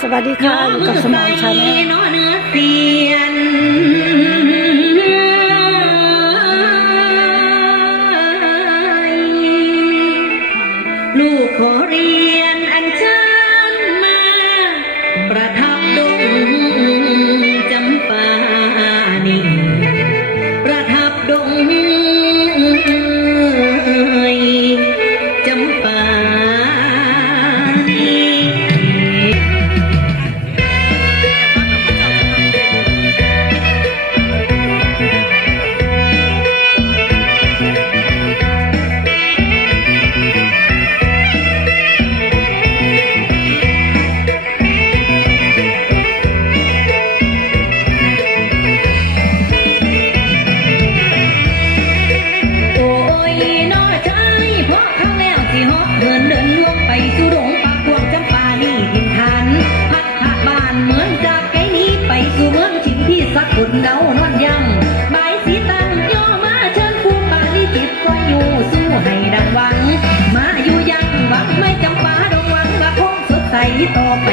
สวัสดีค่ะอยู่กับสมอนชาแนลลูกขอเรียนอันเชิญมาประทั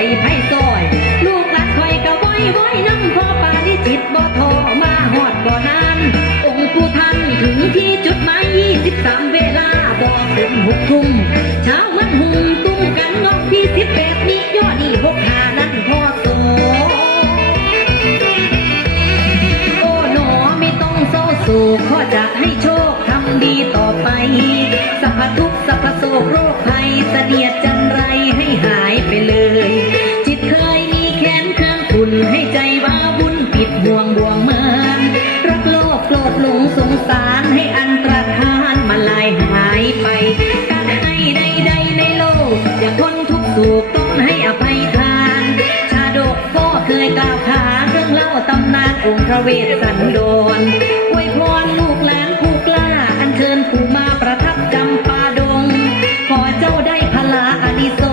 อยไผ่ซอย ลูกหลานคอยกะว้อยว้อยน้ำพ่อปานิจิตบ่ทอมาหอดบ่นาน องค์ปู่ท่านถึงที่จุดหมายยี่สิบสามเวลาบอกเป็นหกทุ่มเช้ามันหุ่งตุ้มกันนอกพี่สิบแปดมียอดีหกหานั้นพ่อโตโอ้หนอไม่ต้องเโซโศกพ่อจะให้โชคทำดีต่อไปสัพพทุกสัพพโศกโรคภัยเสนียดจันไรให้หา ระเวสสันดรอวยพรลูกหลานผู้กล้า อันเชิญผู้มาประทับจำปาดง ขอเจ้าได้พละอานิสง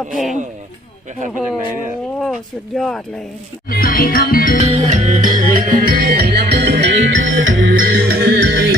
ไม่จบเพลงไปหาโอ้มาโหจากไหนเนี่ยสุดยอดเลยใส่คำพูเอ่ยเอ่ยละเอ่ยเอ่ย